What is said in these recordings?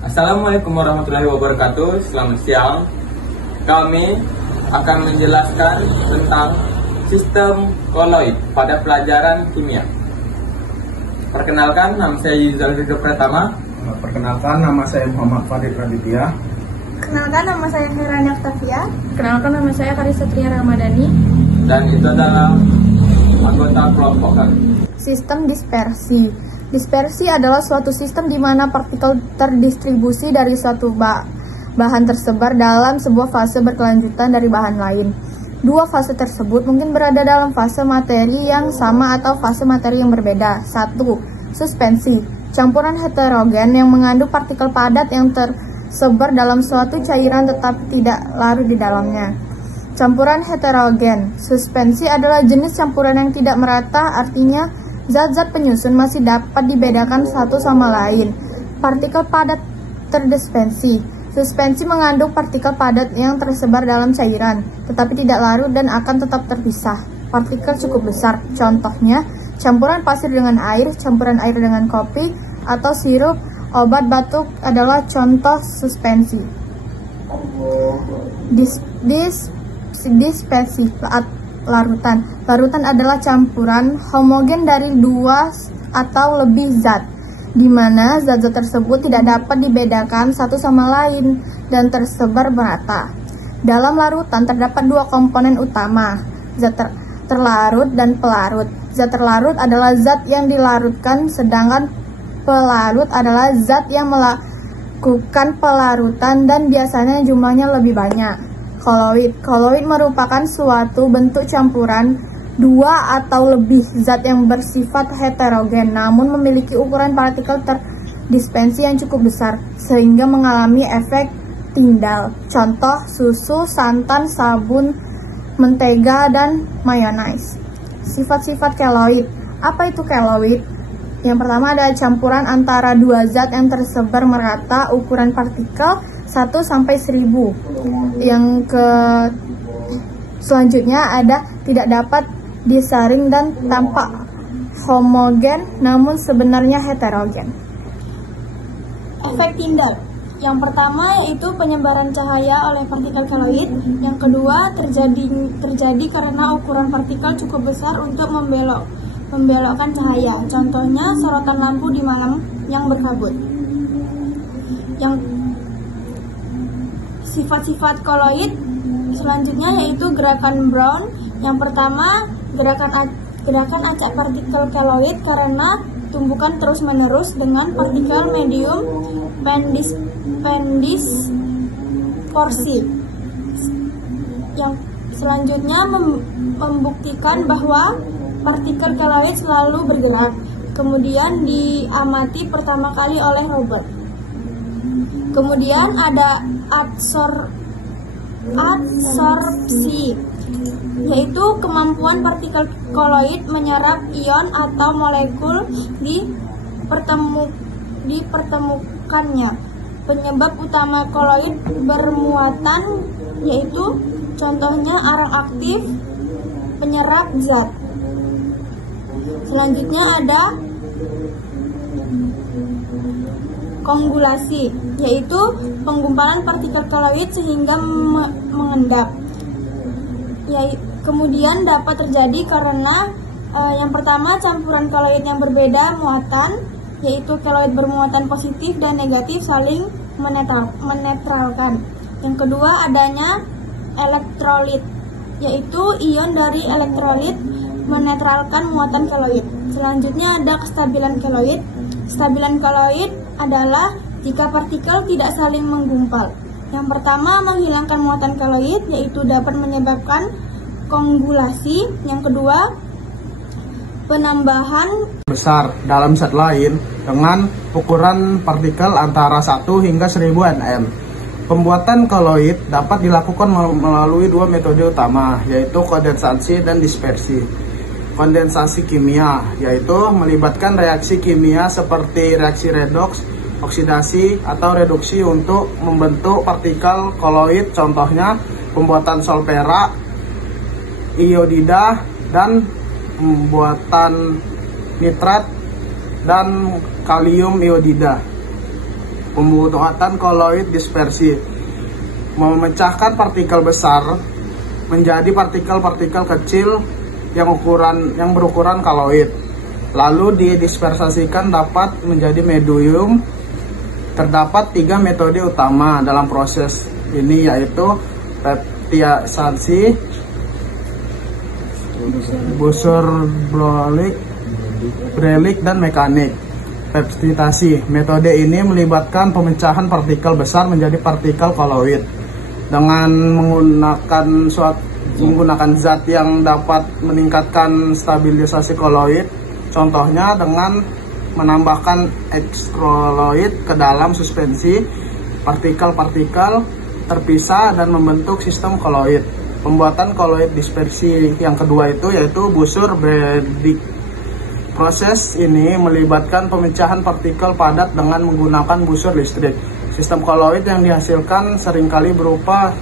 Assalamualaikum warahmatullahi wabarakatuh. Selamat siang. Kami akan menjelaskan tentang sistem koloid pada pelajaran kimia. Perkenalkan, nama saya Yuzal Fikri Pratama. Perkenalkan, nama saya Muhammad Farid Raditya. Kenalkan, nama saya Hirani Oktavia. Kenalkan, nama saya Karisa Satria Ramadhani. Dan itu adalah anggota kelompok kami. Sistem dispersi. Dispersi adalah suatu sistem di mana partikel terdistribusi dari suatu bahan tersebar dalam sebuah fase berkelanjutan dari bahan lain. Dua fase tersebut mungkin berada dalam fase materi yang sama atau fase materi yang berbeda. 1. Suspensi. Campuran heterogen yang mengandung partikel padat yang tersebar dalam suatu cairan tetapi tidak larut di dalamnya. Campuran heterogen. Suspensi adalah jenis campuran yang tidak merata, artinya zat-zat penyusun masih dapat dibedakan satu sama lain. Partikel padat terdispersi. Suspensi mengandung partikel padat yang tersebar dalam cairan, tetapi tidak larut dan akan tetap terpisah. Partikel cukup besar, contohnya campuran pasir dengan air, campuran air dengan kopi, atau sirup obat batuk adalah contoh suspensi. Dispersi. Larutan. Larutan adalah campuran homogen dari dua atau lebih zat, di mana zat-zat tersebut tidak dapat dibedakan satu sama lain dan tersebar merata. Dalam larutan terdapat dua komponen utama, zat terlarut dan pelarut. Zat terlarut adalah zat yang dilarutkan, sedangkan pelarut adalah zat yang melakukan pelarutan dan biasanya jumlahnya lebih banyak. Koloid. Koloid merupakan suatu bentuk campuran dua atau lebih zat yang bersifat heterogen namun memiliki ukuran partikel terdispersi yang cukup besar sehingga mengalami efek tindal. Contoh susu, santan, sabun, mentega, dan mayonaise. Sifat-sifat keloid. Apa itu keloid? Yang pertama ada campuran antara dua zat yang tersebar merata, ukuran partikel 1 sampai 1000. Selanjutnya ada tidak dapat disaring dan tampak homogen namun sebenarnya heterogen. Efek tindal. Yang pertama yaitu penyebaran cahaya oleh partikel keloid. Yang kedua terjadi karena ukuran partikel cukup besar untuk membelokkan cahaya. Contohnya sorotan lampu di malam yang berkabut. Sifat-sifat koloid selanjutnya yaitu gerakan Brown. Yang pertama, gerakan acak partikel keloid karena tumbukan terus-menerus dengan partikel medium pendispersi. Yang selanjutnya membuktikan bahwa partikel keloid selalu bergerak. Kemudian diamati pertama kali oleh Robert. Kemudian ada adsorpsi, yaitu kemampuan partikel koloid menyerap ion atau molekul dipertemukannya. Penyebab utama koloid bermuatan yaitu contohnya arang aktif penyerap zat. Selanjutnya ada konggulasi, yaitu penggumpalan partikel koloid sehingga mengendap. Kemudian dapat terjadi karena yang pertama campuran koloid yang berbeda muatan, yaitu koloid bermuatan positif dan negatif saling menetralkan. Yang kedua adanya elektrolit, yaitu ion dari elektrolit menetralkan muatan koloid. Selanjutnya ada kestabilan koloid. Kestabilan koloid adalah jika partikel tidak saling menggumpal. Yang pertama menghilangkan muatan koloid, yaitu dapat menyebabkan konggulasi. Yang kedua penambahan Besar dalam zat lain dengan ukuran partikel antara 1 hingga 1000 nm. Pembuatan koloid dapat dilakukan melalui dua metode utama, yaitu kondensasi dan dispersi. Kondensasi kimia, yaitu melibatkan reaksi kimia seperti reaksi redoks, oksidasi, atau reduksi untuk membentuk partikel koloid, contohnya pembuatan solpera, iodida, dan pembuatan nitrat dan kalium iodida. Pembuatan koloid dispersi memecahkan partikel besar menjadi partikel-partikel kecil yang berukuran koloid, lalu didispersasikan dapat menjadi medium. Terdapat 3 metode utama dalam proses ini, yaitu peptidasi, Buser-Breulik, dan mekanik. Peptidasi metode ini melibatkan pemecahan partikel besar menjadi partikel koloid dengan menggunakan zat yang dapat meningkatkan stabilisasi koloid. Contohnya dengan menambahkan elektrolit ke dalam suspensi, partikel-partikel terpisah dan membentuk sistem koloid. Pembuatan koloid dispersi yang kedua yaitu Buser-Breulik. Proses ini melibatkan pemecahan partikel padat dengan menggunakan busur listrik. Sistem koloid yang dihasilkan seringkali berupa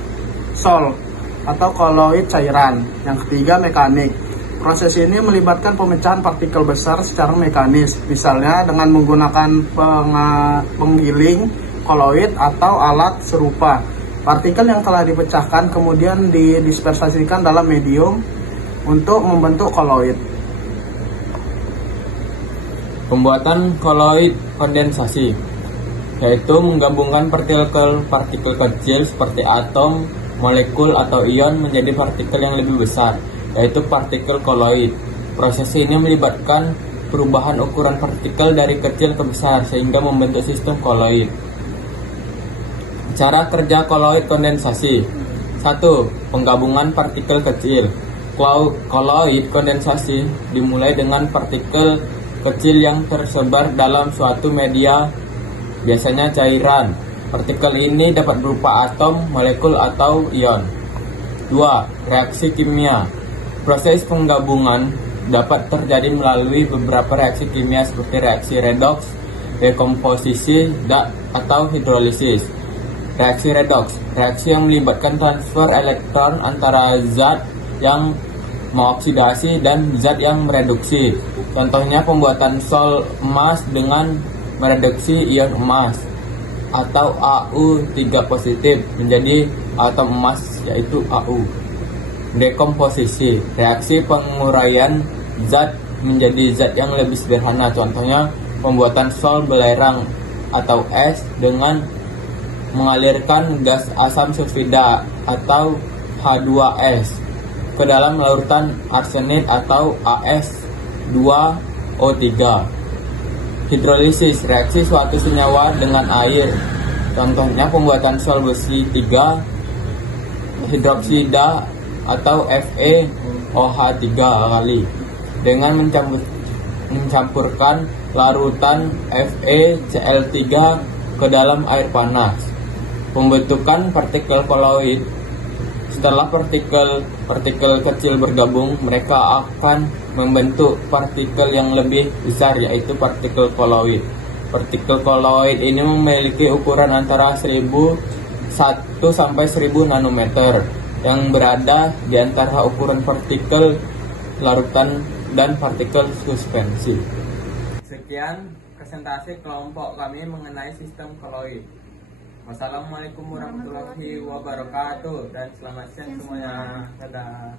sol atau koloid cairan. Yang ketiga, mekanik. Proses ini melibatkan pemecahan partikel besar secara mekanis, misalnya dengan menggunakan penggiling koloid atau alat serupa. Partikel yang telah dipecahkan kemudian didispersasikan dalam medium untuk membentuk koloid. Pembuatan koloid kondensasi, yaitu menggabungkan partikel kecil seperti atom, molekul, atau ion menjadi partikel yang lebih besar, yaitu partikel koloid. Proses ini melibatkan perubahan ukuran partikel dari kecil ke besar sehingga membentuk sistem koloid. Cara kerja koloid kondensasi. 1. Penggabungan partikel kecil. Koloid kondensasi dimulai dengan partikel kecil yang tersebar dalam suatu media, biasanya cairan. Partikel ini dapat berupa atom, molekul, atau ion. 2. Reaksi kimia. Proses penggabungan dapat terjadi melalui beberapa reaksi kimia seperti reaksi redoks, dekomposisi, atau hidrolisis. Reaksi redoks, reaksi yang melibatkan transfer elektron antara zat yang mengoksidasi dan zat yang mereduksi. Contohnya pembuatan sol emas dengan mereduksi ion emas atau Au3 positif menjadi atom emas, yaitu Au. Dekomposisi, reaksi penguraian zat menjadi zat yang lebih sederhana. Contohnya pembuatan sol belerang atau es dengan mengalirkan gas asam sulfida atau H2S ke dalam larutan arsenid atau AS2O3. Hidrolisis, reaksi suatu senyawa dengan air. Contohnya pembuatan sol besi 3 hidroksida atau FeOH3 kali dengan mencampurkan larutan FeCl3 ke dalam air panas. Pembentukan partikel koloid. Setelah partikel kecil bergabung, mereka akan membentuk partikel yang lebih besar, yaitu partikel koloid. Partikel koloid ini memiliki ukuran antara 1 sampai 1000 nanometer yang berada di antara ukuran partikel larutan dan partikel suspensi. Sekian presentasi kelompok kami mengenai sistem koloid. Wassalamualaikum warahmatullahi wabarakatuh dan selamat siang semuanya. Dadah.